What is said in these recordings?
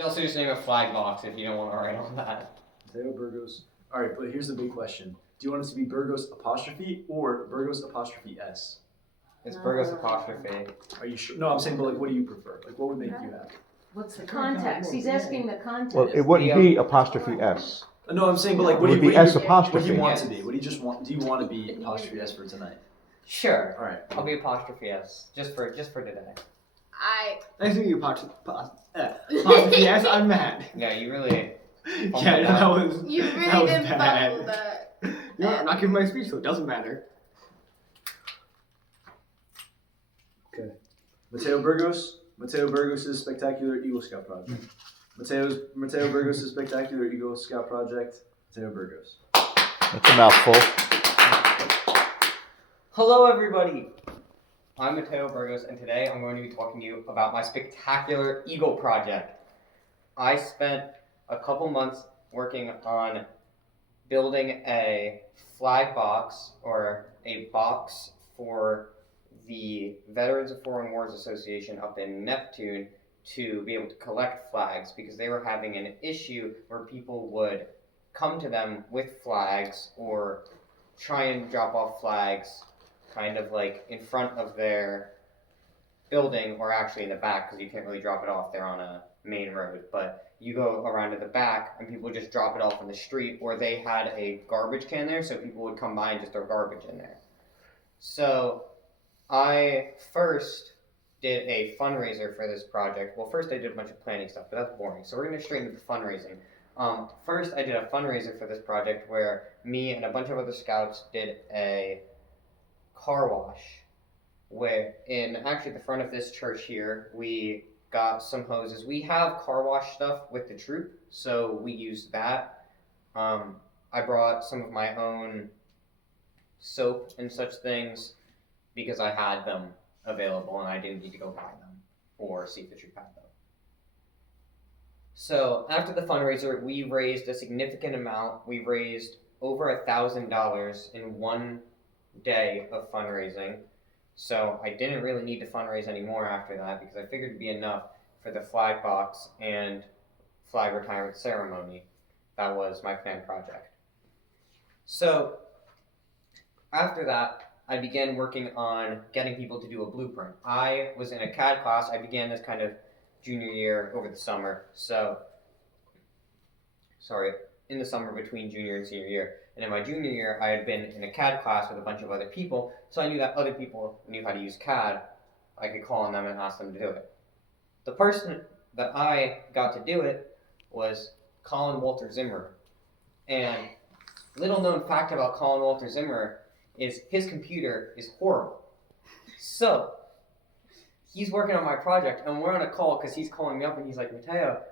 could also just name a flag box if you don't want to write on that. Matteo Burgos. All right, but here's the big question. Do you want it to be Burgos apostrophe or Burgos apostrophe S? It's Burgos apostrophe. Are you sure? No, I'm saying, but like, what do you prefer? Like, what would make you happy? What's the context? He's asking the context. Well, it wouldn't be apostrophe S. No, I'm saying, but like, It what do would you be S what do apostrophe. you want to be? What do you just want? Do you want to be apostrophe S for tonight? Sure. All right. I'll be apostrophe S just for today. I think you apostrophe S. I'm mad. Yeah, you really. Yeah, that was. You that really was didn't bad. fumble that. You know, I'm not giving my speech, so it doesn't matter. Okay. Matteo Burgos' Spectacular Eagle Scout Project. Matteo Burgos' Spectacular Eagle Scout Project. Matteo Burgos. That's a mouthful. Hello, everybody. I'm Matteo Burgos, and today I'm going to be talking to you about my Spectacular Eagle project. I spent a couple months working on building a flag box, or a box for the Veterans of Foreign Wars Association up in Neptune to be able to collect flags, because they were having an issue where people would come to them with flags or try and drop off flags kind of like in front of their building, or actually in the back, because you can't really drop it off there on a main road, but you go around to the back and people would just drop it off on the street, or they had a garbage can there, so people would come by and just throw garbage in there. So I first did a fundraiser for this project. Well, first I did a bunch of planning stuff, but that's boring, so we're going to straight into the fundraising. First I did a fundraiser for this project where me and a bunch of other scouts did a car wash, where in actually the front of this church here, we got some hoses. We have car wash stuff with the troop, so we used that. I brought some of my own soap and such things because I had them available and I didn't need to go buy them or see if the troop had them. So after the fundraiser, we raised a significant amount. We raised over $1,000 in one day of fundraising. So I didn't really need to fundraise anymore after that, because I figured it'd be enough for the flag box and flag retirement ceremony. That was my planned project. So after that, I began working on getting people to do a blueprint. I was in a CAD class. I began this kind of junior year over the summer. In the summer between junior and senior year. And in my junior year, I had been in a CAD class with a bunch of other people, so I knew that other people knew how to use CAD. I could call on them and ask them to do it. The person that I got to do it was Colin Walter Zimmer. And little known fact about Colin Walter Zimmer is his computer is horrible. So he's working on my project, and we're on a call because he's calling me up and he's like, Matteo,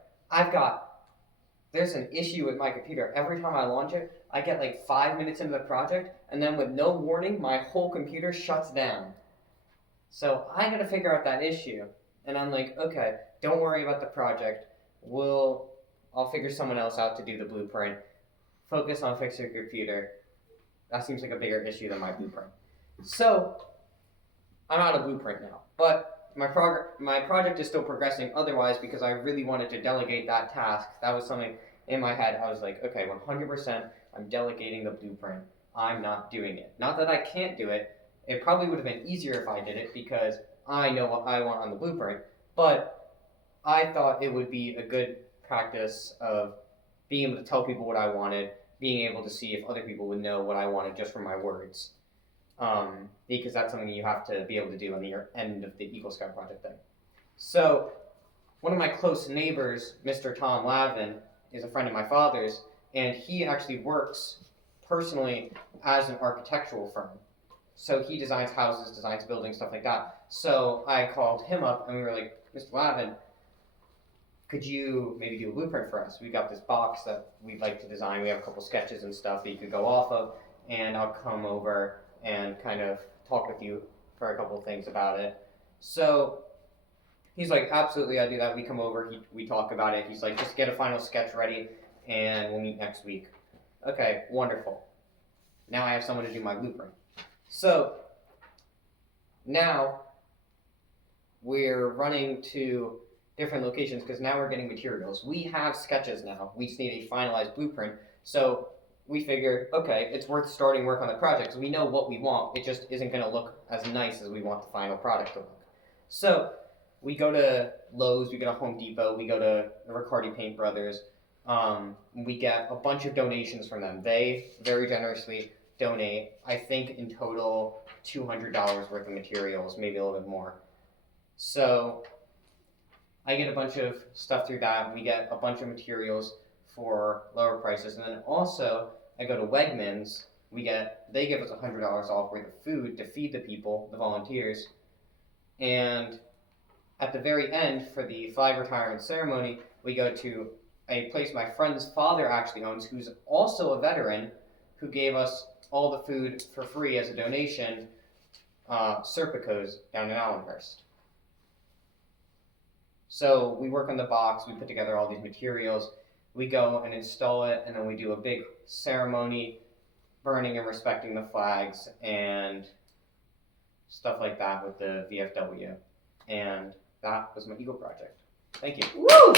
there's an issue with my computer. Every time I launch it, I get like 5 minutes into the project, and then with no warning, my whole computer shuts down. So I gotta figure out that issue. And I'm like, okay, don't worry about the project. I'll figure someone else out to do the blueprint. Focus on fixing your computer. That seems like a bigger issue than my blueprint. So I'm out of blueprint now, but my project is still progressing otherwise, because I really wanted to delegate that task. That was something in my head. I was like, okay, 100% I'm delegating the blueprint. I'm not doing it. Not that I can't do it. It probably would have been easier if I did it, because I know what I want on the blueprint. But I thought it would be a good practice of being able to tell people what I wanted, being able to see if other people would know what I wanted just from my words. Because that's something you have to be able to do on the end of the Eagle Scout project thing. So one of my close neighbors, Mr. Tom Lavin, is a friend of my father's, and he actually works personally as an architectural firm. So he designs houses, designs buildings, stuff like that. So I called him up and we were like, Mr. Lavin, could you maybe do a blueprint for us? We got this box that we'd like to design. We have a couple sketches and stuff that you could go off of, and I'll come over and kind of talk with you for a couple of things about it. So he's like, absolutely, I'll do that. We come over, we talk about it. He's like, just get a final sketch ready and we'll meet next week. Okay, wonderful. Now I have someone to do my blueprint. So now we're running to different locations because now we're getting materials. We have sketches now. We just need a finalized blueprint. So we figured, okay, it's worth starting work on the project because we know what we want. It just isn't going to look as nice as we want the final product to look. So we go to Lowe's, we go to Home Depot, we go to the Riccardi Paint Brothers. We get a bunch of donations from them. They very generously donate, I think in total, $200 worth of materials, maybe a little bit more. So I get a bunch of stuff through that. We get a bunch of materials for lower prices, and then also I go to Wegmans. They give us $100 off worth of food to feed the people, the volunteers, and at the very end for the flag retirement ceremony, we go to a place my friend's father actually owns, who's also a veteran, who gave us all the food for free as a donation, Serpico's down in Allenhurst. So we work on the box, we put together all these materials, we go and install it, and then we do a big ceremony, burning and respecting the flags, and stuff like that with the VFW. And that was my Eagle project. Thank you. Woo!